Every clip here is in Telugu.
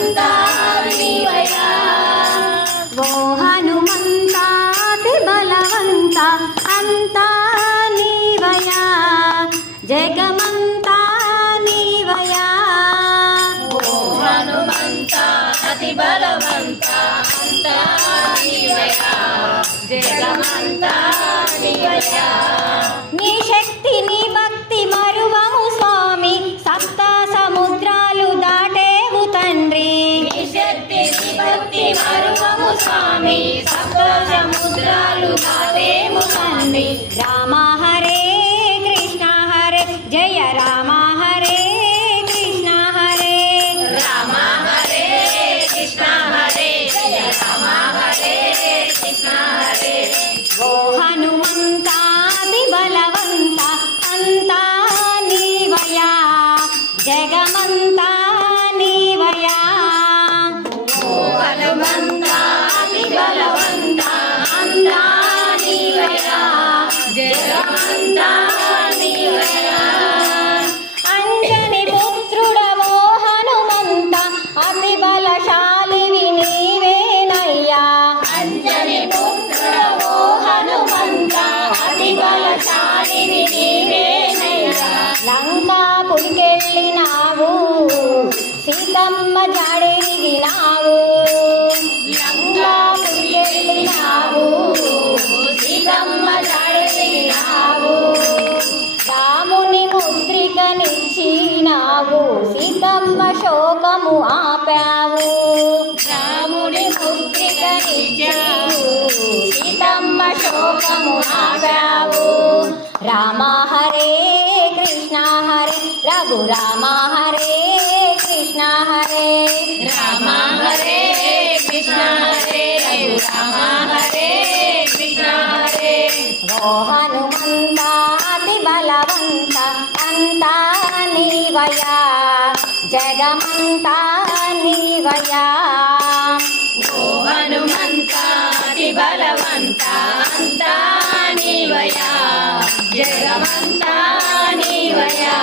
జగమంతా నీవయ్యా. ఓ హనుమంత అతి బలవంత అంతా నీవయ్యా, జగమంతా నీవయ్యా. ఓ హనుమంత అతి బలవంత అంతా నీవయ్యా, జగమంతా నీవయ్యా. నీ శక్తి నీ భక్తి మరువము స్వామి, సప్త సముద్రాలు దాటేవు తండ్రి. నీ శక్తి నీ భక్తి మరువము స్వామి, సప్త సముద్రాలు దాటేము తండ్రి. రామ హరే కృష్ణ హరే జయ రామ హరే కృష్ణ హరే. రామ హరే కృష్ణ హరే జయ రామ హరే కృష్ణ హరే. ఓ హనుమంత అతి బలవంత అంతా నీవయ్యా, జగమంతా నీవయ్యా. ఓ హనుమంత అతి బలవంత అంతా నీవయ్యా, జగమంతా నీవయ్యా. అంజని పుత్రుడవో హనుమంత అతి బలశాలివి నీవేనయ్యా. అంజని పుత్రుడవో హనుమంత అతి బలశాలివి నీవేనయ్యా. లంకాపురికెళ్ళినావు సీతమ్మ జాడెరిగినావు. లంకాపురికెళ్ళినావు సీతమ్మ జాడెరిగినావు. రాముని ముద్రికనిచ్చినావు సీతమ్మ శోకము ఆపావు. రాముడి ముద్రికనిచ్చావు సీతమ్మ శోకము ఆపావు. రామ హరే కృష్ణ హరే రఘురామ హరే కృష్ణ హరే. రామ హరే కృష్ణ హరే రామ హరే కృష్ణ హరే. ఓ హనుమంత అతి బలవంత అంతా నీవయ్యా, జగమంతా నీవయ్యా. ఓ హనుమంత అతి బలవంత అంతా నీవయ్యా, జగమంతా నీవయ్యా.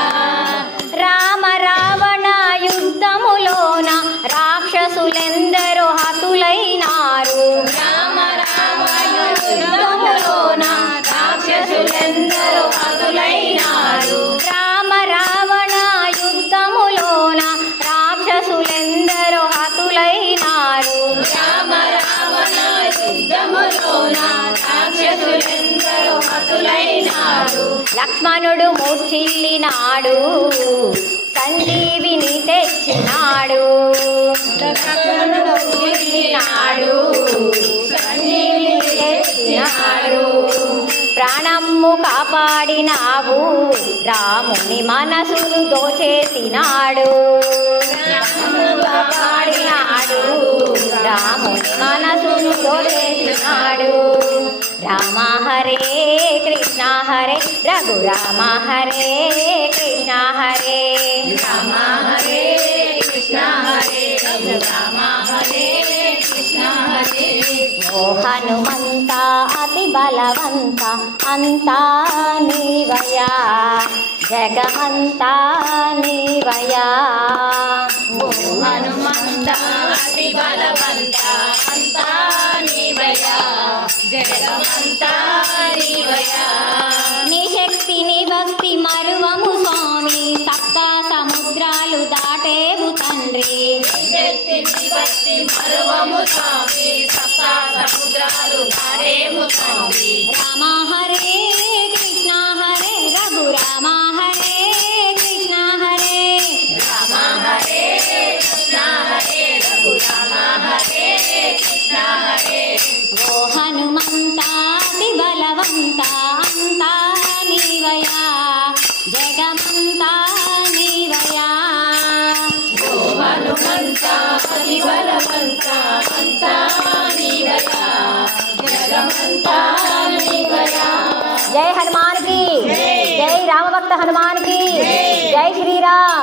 రామ రావణ యుద్ధములోన రాక్షసులెందరో హతులైనారు. రామ రామ యుద్ధములోన రాక్షసులెందరో హతులైనారు. రామ రావణ యుద్ధములోన రాక్షసులెందరో హతులైనారు. రామ రావణ యుద్ధములోన రాక్షసులెందరో హతులైనారు. లక్ష్మణుడు మూర్ఛిల్లినాడు సంజీవిని తెచ్చినాడు. లక్ష్మణుడు మూర్ఛిల్లినాడు సంజీవిని తెచ్చినాడు. ప్రాణము కాపాడినావు రాముని మనసును దోచేసినాడు. ప్రాణము కాపాడినాడు రాముని మనసును దోచేసినాడు. రామ హరే కృష్ణ హరే రఘురామ హరే కృష్ణ హరే. రామ హరే కృష్ణ హరే రామ హరే కృష్ణ హరే. ఓ హనుమంత అతి బలవంత అంతా నీవయ్యా, జగమంతా నీవయ్యా. ఓ హనుమంత అతి బలవంత అంతా నీవయ్యా, జగమంతా నీవయ్యా. నీ శక్తి నీ భక్తి మరువము స్వామి, సప్త సముద్రాలు దాటేవు తండ్రి. నీ శక్తి నీ భక్తి మరువము స్వామి, సప్త సముద్రాలు దాటేము స్వామి. రామ హరే కృష్ణ హరే రఘురామ హరే కృష్ణ హరే. రామ హరే కృష్ణ హరే రఘురామ హరే కృష్ణ హరే. ఓ హనుమంత అతి బలవంత అంతా నీవయ్యా, జగమంతా నీవయ్యా. ఓ హనుమంత అతి బలవంత అంతా నీవయ్యా, జగమంతా నీవయ్యా. జై హనుమాన్ की, जय राम भक्त हनुमान की, जय श्री राम।